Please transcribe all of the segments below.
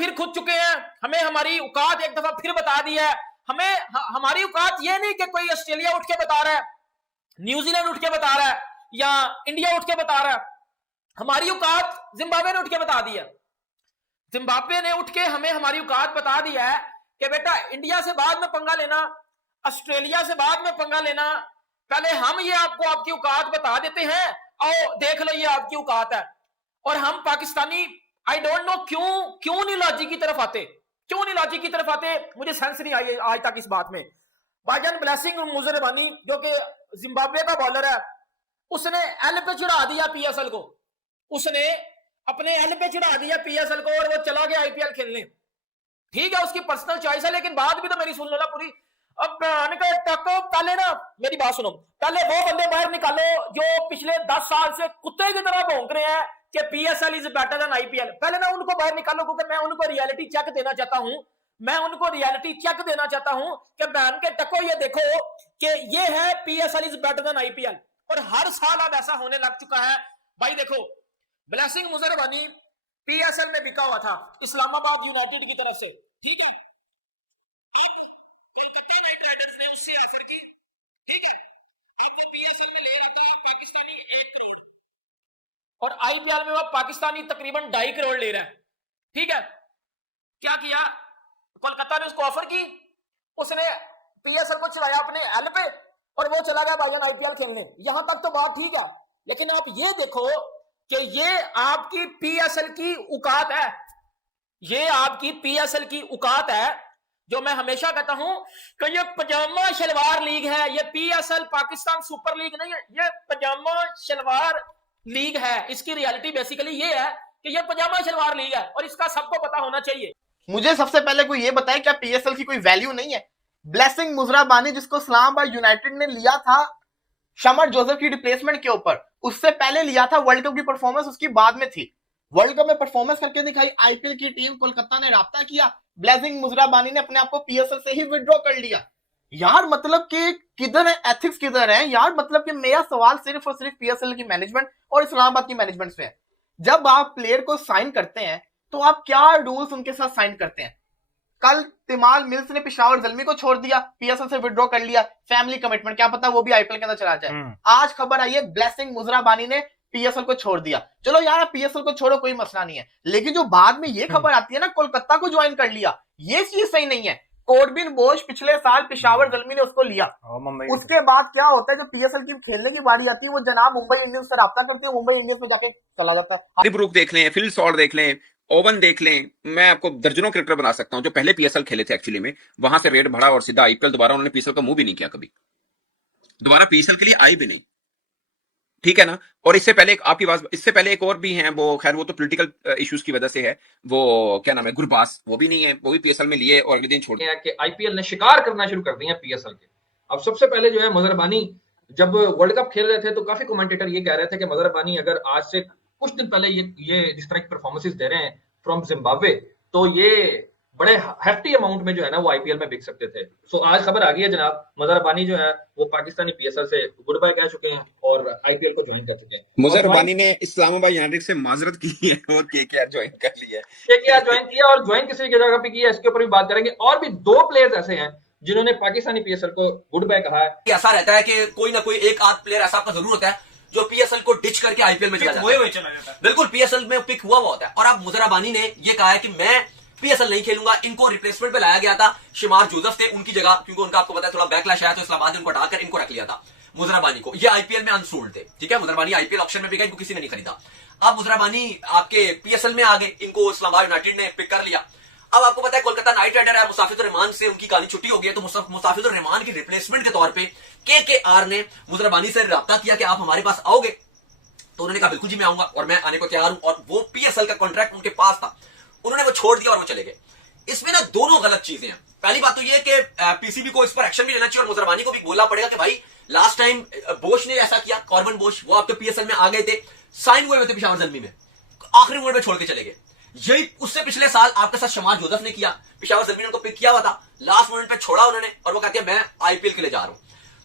फिर खुद चुके हैं, हमें हमारी औकात एक दफा फिर बता दी है। हमारी औकात ये नहीं कि कोई ऑस्ट्रेलिया उठ के बता रहा है, न्यूजीलैंड उठ के बता रहा है, या इंडिया उठ के बता रहा है। हमारी औकात जिम्बाब्वे ने उठ के बता दी है। जिम्बाब्वे ने उठ के हमें हमारी औकात बता दिया है कि बेटा इंडिया से बाद में पंगा लेना, ऑस्ट्रेलिया से बाद में पंगा लेना, पहले हम ये आपको आपकी औकात बता देते हैं, आओ देख लो ये आपकी औकात है। और हम पाकिस्तानी आई डोंट नो क्यों नहीं लॉजिक की तरफ आते, क्यों नहीं लॉजिक की तरफ आते, मुझे सेंस नहीं आई आज तक इस बात में। भाईजान ब्लेसिंग मुजरबानी जो कि जिम्बाब्वे का बॉलर है, उसने एल पे चढ़ा दिया पीएसएल को, उसने अपने एल पे चढ़ा दिया पीएसएल को और वो चला गया आईपीएल खेलने। ठीक है, उसकी पर्सनल चॉइस है, लेकिन बात भी तो मेरी सुन लो ना पूरी। अब पहले ना मेरी बात सुनो, पहले वो बंदे बाहर निकालो जो पिछले 10 साल से कुत्ते की तरह भौंक रहे हैं कि PSL is better than IPL. पहले ना उनको बाहर निकालो, क्योंकि मैं उनको रियलिटी चेक देना चाहता हूं, मैं उनको रियलिटी चेक देना चाहता हूं कि बहन के टको ये देखो कि ये है PSL is better than IPL. और हर साल अब ऐसा होने लग चुका है। भाई देखो, ब्लेसिंग मुजरबानी पीएसएल में बिका हुआ था इस्लामाबाद यूनाइटेड की तरफ से, ठीक है, और आईपीएल में वो पाकिस्तानी तकरीबन 2.5 करोड़ ले रहा है। ठीक है, क्या किया, कोलकाता ने उसको ऑफर की, उसने पीएसएल को चलाया अपने एल पे और वो चला गया भाईजान आईपीएल खेलने। यहां तक तो बात ठीक है, लेकिन आप ये देखो कि ये आपकी पीएसएल की औकात है, ये आपकी पीएसएल की औकात है। जो मैं हमेशा कहता हूं कि ये पजामा शलवार लीग है, ये पीएसएल पाकिस्तान सुपर लीग नहीं है, ये पजामा शलवार लीग है। इसकी रियलिटी बेसिकली ये है कि ये पजामा शलवार लीग है और इसका सबको पता होना चाहिए। मुझे सबसे पहले कोई ये बताए क्या पीएसएल की कोई वैल्यू नहीं है? ब्लेसिंग मुजराबानी जिसको इस्लामाबाद यूनाइटेड ने लिया था शमर जोसेफ की रिप्लेसमेंट के ऊपर, उससे पहले लिया था, वर्ल्ड कप की परफॉर्मेंस उसकी बाद में थी, वर्ल्ड कप में परफॉर्मेंस करके दिखाई, आईपीएल की टीम कोलकाता ने राब्ता किया, ब्लेसिंग मुजराबानी ने अपने आप को पीएसएल से ही विड्रॉ कर लिया। यार मतलब कि किधर है एथिक्स, किधर है यार? मतलब कि मेरा सवाल सिर्फ और सिर्फ पीएसएल की मैनेजमेंट और इस्लामाबाद की मैनेजमेंट से है। जब आप प्लेयर को साइन करते हैं तो आप क्या रूल्स उनके साथ साइन करते हैं? कल तिमाल मिल्स ने पेशावर ज़ल्मी को छोड़ दिया, पीएसएल से विड्रॉ कर लिया, फैमिली कमिटमेंट, क्या पता वो भी आईपीएल के अंदर चला जाए। आज खबर आई है ब्लेसिंग मुजराबानी ने पीएसएल को छोड़ दिया। चलो यार पीएसएल को छोड़ो, कोई मसला नहीं है, लेकिन जो बाद में ये खबर आती है ना कोलकाता को ज्वाइन कर लिया, ये चीज सही नहीं है। कोर्बिन बोश पिछले साल पेशावर ज़ल्मी ने उसको लिया, उसके बाद क्या होता है, जो पीएसएल की खेलने की बारी आती है वो जनाब मुंबई इंडियंस से राब्ता करती है, मुंबई इंडियंस में जाके चला जाता है। ब्रूक देख लें, फिल सॉर्ड देख लें, ओवन देख लें, मैं आपको दर्जनों क्रिकेटर बना सकता हूं जो पहले पीएसएल खेले थे एक्चुअली में, वहां से रेट बढ़ा और सीधा आईपीएल, दोबारा उन्होंने पीएसएल का मुंह भी नहीं किया, कभी दोबारा पीएसएल के लिए आई भी नहीं। ठीक है ना। और इससे पहले आपकी बात, इससे पहले एक और भी हैं, वो खैर वो तो पॉलिटिकल इश्यूज की वजह से है, वो क्या नाम है, गुरबाज, वो भी नहीं है, वो भी पीएसएल में लिए और अगले दिन छोड़ दिया। कि आईपीएल ने शिकार करना शुरू कर दिया पीएसएल के। अब सबसे पहले जो है मुजरबानी जब वर्ल्ड कप खेल रहे थे तो काफी कमेंटेटर ये कह रहे थे कि मुजरबानी अगर आज से कुछ दिन पहले ये जिस तरह की परफॉर्मेंसेस दे रहे हैं फ्रॉम जिम्बाब्वे, तो ये बड़े हेफ्टी अमाउंट में जो है ना वो आईपीएल में बिक सकते थे। सो आज खबर आ गई है जनाब, मुजरबानी जो है वो पाकिस्तानी पीएसएल से गुड बाय कह चुके हैं और आईपीएल को ज्वाइन कर चुके हैं। मुजरबानी ने इस्लामाबाद यूनाइटेड से माजरत की है और केकेआर ज्वाइन कर लिया है। केकेआर ज्वाइन किया और ज्वाइन किसी जगह पे किया, इसके ऊपर भी बात करेंगे। और भी 2 प्लेयर्स ऐसे हैं जिन्होंने पाकिस्तानी पीएसएल को गुड बाय कहा है। ऐसा रहता है कि कोई ना कोई एक आध प्लेयर ऐसा आपका जरूर होता है जो पीएसएल को डिच करके आईपीएल में चला जाता है। बिल्कुल पीएसएल में पिक हुआ होता है। और अब मुजरबानी ने ये कहा है कि मैं पीएसएल नहीं खेलूंगा। इनको रिप्लेसमेंट पे लाया गया था, शमार जोसेफ थे उनकी जगह, क्योंकि उनका आपको पता है थोड़ा बैकलैश आया तो इस्लामाबाद ने उनको हटाकर इनको रख लिया था मुजरबानी को। ये आईपीएल में अनसोल्ड थे, ठीक है, मुजरबानी आईपीएल ऑप्शन में भी गए, इनको किसी ने नहीं खरीदा। अब मुजरबानी आपके पीएसएल में आ गए, इनको इस्लामाबाद यूनाइटेड ने पिक कर लिया। अब आपको पता है कोलकाता नाइट राइडर है, मुस्ताफिजुर रहमान से उनकी कहानी छुट्टी हो गई है, तो मुस्ताफिजुर रहमान की रिप्लेसमेंट के तौर पर केकेआर ने मुजरबानी से राब्ता किया कि आप हमारे पास आओगे, तो उन्होंने कहा बिल्कुल जी मैं आऊंगा और मैं आने को तैयार हूं। और वो पीएसएल का कॉन्ट्रैक्ट उनके पास था, उन्होंने वो छोड़ दिया और वो चले गए। इसमें ना दोनों गलत चीजें हैं। पहली बात तो ये कि पीसीबी को इस पर एक्शन भी लेना चाहिए और मुजरबानी को भी बोलना पड़ेगा कि भाई लास्ट टाइम बोश ने ऐसा किया, कॉर्बन बोश, वो आपके पीएसएल में आ गए थे, साइन हुए थे पेशावर ज़ल्मी में, आखिरी मोमेंट में छोड़ के चले गए। यही उससे पिछले साल आपके साथ शमार जोसेफ ने किया, पेशावर ज़ल्मी ने उनको पिक किया हुआ था, लास्ट मोमेंट पे छोड़ा उन्होंने और वो कहते हैं मैं आईपीएल के लिए जा रहा हूं।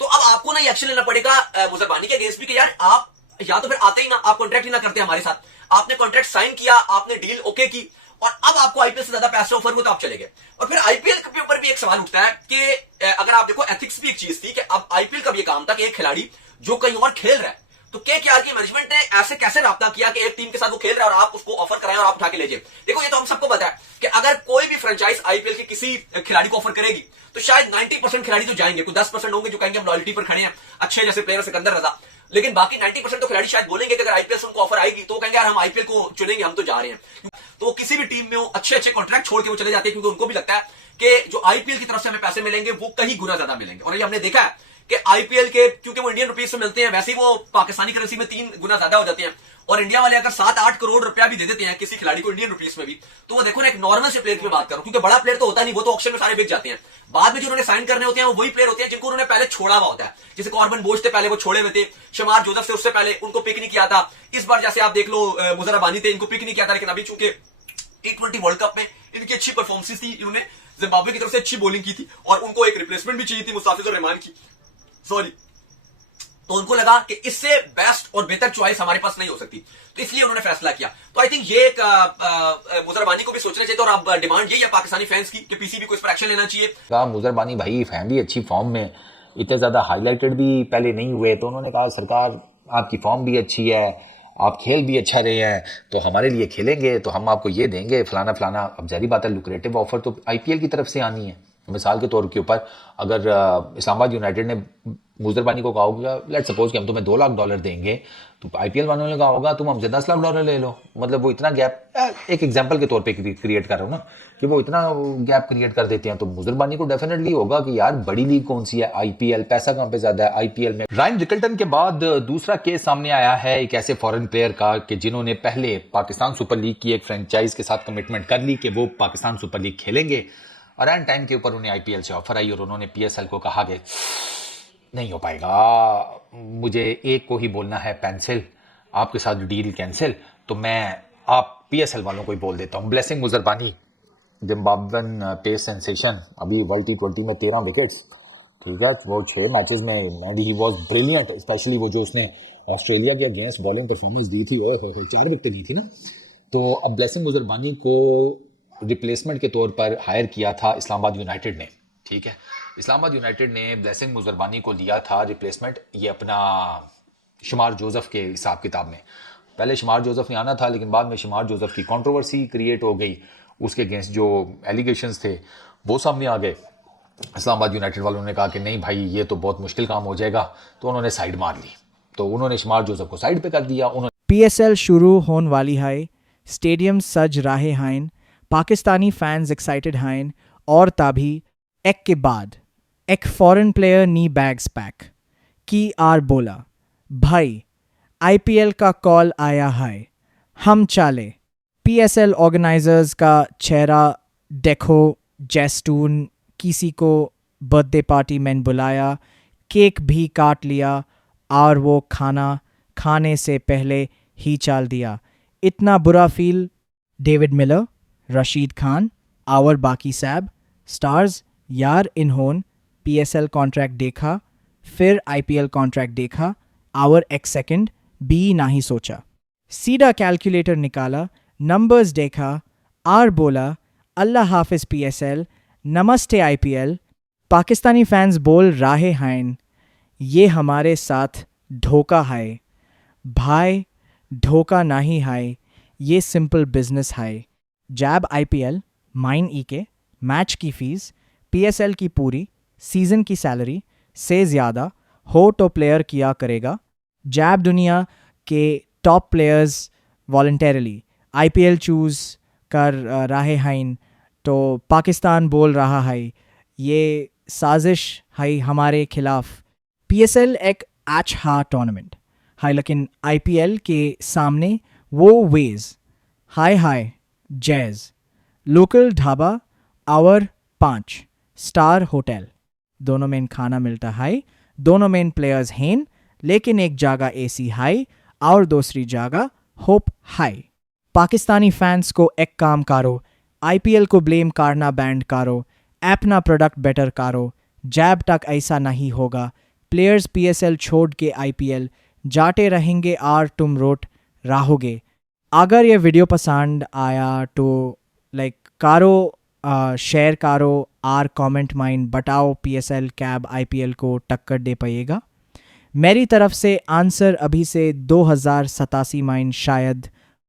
तो अब आपको ना ये एक्शन लेना पड़ेगा मुजरबानी के अगेंस्ट भी कि यार आप या तो फिर आते ही ना, आप कॉन्ट्रैक्ट ही ना करते हमारे साथ। आपने कॉन्ट्रैक्ट साइन किया, आपने डील ओके की और अब आपको आईपीएल से ज्यादा पैसे ऑफर हुए तो आप चले गए। और फिर आईपीएल के ऊपर भी एक सवाल उठता है कि अगर आप देखो एथिक्स भी एक चीज थी कि अब आईपीएल का भी काम था कि एक खिलाड़ी जो कहीं और खेल रहा है तो केकेआर की मैनेजमेंट ने ऐसे कैसे राब्ता किया कि एक टीम के साथ वो खेल रहा है और आप उसको ऑफर कराएं और आप उठा के ले जाए। देखो ये तो हम सबको पता है कि अगर कोई भी फ्रेंचाइज आईपीएल के किसी खिलाड़ी को ऑफर करेगी तो शायद 90% खिलाड़ी तो जाएंगे, कुछ 10% होंगे जो कहेंगे हम लॉयल्टी पर खड़े हैं, अच्छे जैसे प्लेयर सिकंदर रजा, लेकिन बाकी 90% तो खिलाड़ी शायद बोलेंगे कि अगर आईपीएल से उनको ऑफर आएगी तो वो कहेंगे यार हम आईपीएल को चुनेंगे, हम तो जा रहे हैं। तो वो किसी भी टीम में वो अच्छे कॉन्ट्रैक्ट छोड़ के वो चले जाते हैं क्योंकि उनको भी लगता है कि जो आईपीएल की तरफ से हमें पैसे मिलेंगे वो कहीं गुना ज्यादा मिलेंगे। और ये हमने देखा है कि आईपीएल के क्योंकि वो इंडियन रुपीज से मिलते हैं वैसे ही वो पाकिस्तानी करेंसी में 3 गुना ज्यादा हो जाते हैं। और इंडिया वाले अगर 7-8 करोड़ रुपया भी दे देते हैं किसी खिलाड़ी को इंडियन रुपीज में भी, तो वो देखो ना एक नॉर्मल से प्लेयर की बात करो, क्योंकि बड़ा प्लेयर तो होता नहीं, वो तो ऑक्शन में सारे बिक जाते हैं। बाद में जो उन्होंने साइन करने होते हैं वो वही प्लेयर होते हैं जिनको उन्होंने पहले छोड़ा हुआ होता है। जैसे कॉर्बन बोज थे पहले वो छोड़े हुए थे, शमार जोसेफ से उससे पहले उनको पिक नहीं किया था। इस बार जैसे आप देख लो मुजर रबानी थे, इनको पिक नहीं किया था, लेकिन अभी चूंकि T20 वर्ल्ड कप में इनकी अच्छी परफॉर्मेंस थी, इन्होंने जिम्बाब्वे की तरफ से अच्छी बॉलिंग की थी और उनको एक रिप्लेसमेंट भी चाहिए थी मुस्ताफिजुर रहमान की, सॉरी, तो उनको लगा कि इससे बेस्ट और बेहतर चॉइस हमारे पास नहीं हो सकती, तो इसलिए उन्होंने फैसला किया। तो आई थिंक ये एक मुजर रबानी को भी सोचना चाहिए। और अब डिमांड यही है पाकिस्तानी फैंस की कि पीसीबी को इस पर एक्शन लेना चाहिए। कहा मुजर रबानी भाई फैन भी अच्छी फॉर्म में, इतने ज़्यादा हाईलाइटेड भी पहले नहीं हुए, तो उन्होंने कहा सरकार आपकी फॉर्म भी अच्छी है, आप खेल भी अच्छा रहे हैं, तो हमारे लिए खेलेंगे तो हम आपको ये देंगे फलाना फलाना। अब जारी बात है लुक्रेटिव ऑफर तो आईपीएल की तरफ से आनी है। मिसाल के तौर के ऊपर अगर इस्लामाबाद यूनाइटेड ने मुजर रबानी को कहा होगा लेट सपोज कि हम तुम्हें $2 लाख देंगे, तो आईपीएल वालों ने कहा होगा तुम हमसे $10 लाख ले लो। मतलब वो इतना गैप, एक एग्जांपल के तौर पे क्रिएट कर रहा हूँ ना, कि वो इतना गैप क्रिएट कर देते हैं। तो मुजर रबानी को डेफिनेटली होगा कि यार बड़ी लीग कौन सी है, आईपीएल, पैसा कहाँ पे ज्यादा है आईपीएल में। रायन रिकल्टन के बाद दूसरा केस सामने आया है एक ऐसे फॉरेन प्लेयर का कि जिन्होंने पहले पाकिस्तान सुपर लीग की एक फ्रेंचाइज के साथ कमिटमेंट कर ली कि वो पाकिस्तान सुपर लीग खेलेंगे, और एंड टाइम के ऊपर उन्हें आईपीएल से ऑफर आई और उन्होंने पीएसएल को कहा कि नहीं हो पाएगा, मुझे एक को ही बोलना है पेंसिल, आपके साथ डील कैंसिल, तो मैं आप पीएसएल वालों को ही बोल देता हूँ। ब्लेसिंग मुजर रबानी, जिम्बाब्वेन पेस सेंसेशन, अभी वर्ल्ड T20 में 13 विकेट्स, ठीक है, वो 6 मैचेस में, and he was brilliant, specially वो जो उसने ऑस्ट्रेलिया के अगेंस्ट बॉलिंग परफॉर्मेंस दी थी, ओए 4 विकेटें दी थी ना। तो अब ब्लेसिंग मुजर रबानी को रिप्लेसमेंट के तौर पर हायर किया था इस्लामाबाद यूनाइटेड ने, ठीक है। इस्लामाबाद यूनाइटेड ने ब्लेसिंग मुजर रबानी को लिया था रिप्लेसमेंट, ये अपना शमार जोसेफ के हिसाब किताब में। पहले शमार जोसेफ ने आना था, लेकिन बाद में शमार जोसेफ की कंट्रोवर्सी क्रिएट हो गई, उसके अगेंस्ट जो एलिगेशंस थे वो सामने आ गए। इस्लामाबाद यूनाइटेड वालों ने कहा कि नहीं भाई ये तो बहुत मुश्किल काम हो जाएगा, तो उन्होंने साइड मार ली, तो उन्होंने शमार जोसेफ को साइड पे कर दिया। उन्होंने पीएसएल शुरू होने वाली है, स्टेडियम सज रहे हैं, पाकिस्तानी फैंस एक्साइटेड हैं, और तभी एक के बाद एक फॉरेन प्लेयर नी बैग्स पैक की आर बोला भाई आईपीएल का कॉल आया है, हम चाले। पीएसएल ऑर्गेनाइजर्स का चेहरा देखो, जेस्टून किसी को बर्थडे पार्टी में बुलाया, केक भी काट लिया और वो खाना खाने से पहले ही चाल दिया। इतना बुरा feel. David Miller, Rashid Khan और बाकी सब स्टार्स, यार इन्होंने पीएसएल कॉन्ट्रैक्ट देखा, फिर आईपीएल कॉन्ट्रैक्ट देखा और एक सेकंड भी नहीं सोचा, सीधा कैलकुलेटर निकाला, नंबर्स देखा और बोला अल्लाह हाफिज पीएसएल, नमस्ते आईपीएल। पाकिस्तानी फैंस बोल रहे हैं ये हमारे साथ धोखा है। भाई धोखा नहीं है, ये सिंपल बिजनेस है। जैब आईपीएल माइन ई के मैच की फीस पीएसएल की पूरी सीजन की सैलरी से ज़्यादा हो तो प्लेयर किया करेगा। जैब दुनिया के top players voluntarily IPL choose कर रहे हैं, तो पाकिस्तान बोल रहा है ये साजिश है हमारे खिलाफ। पीएसएल एक अच्छा टूर्नामेंट है, लेकिन आईपीएल के सामने वो वेज हाई जैज़, लोकल ढाबा और 5 स्टार होटल, दोनों में खाना मिलता है, दोनों में प्लेयर्स हैं, लेकिन एक जगह एसी है और दूसरी जगह होप है। पाकिस्तानी फैंस को एक काम करो, आईपीएल को ब्लेम करना बैंड करो, अपना प्रोडक्ट बेटर करो। जैब तक ऐसा नहीं होगा, प्लेयर्स पीएसएल छोड़ के आईपीएल जाते रहेंगे और तुम रोट रहोगे। अगर ये वीडियो पसंद आया तो लाइक कारो शेयर कारो आर कमेंट माइन बटाओ PSL कैब IPL को टक्कर दे पाएगा। मेरी तरफ से आंसर अभी से 2087 माइन शायद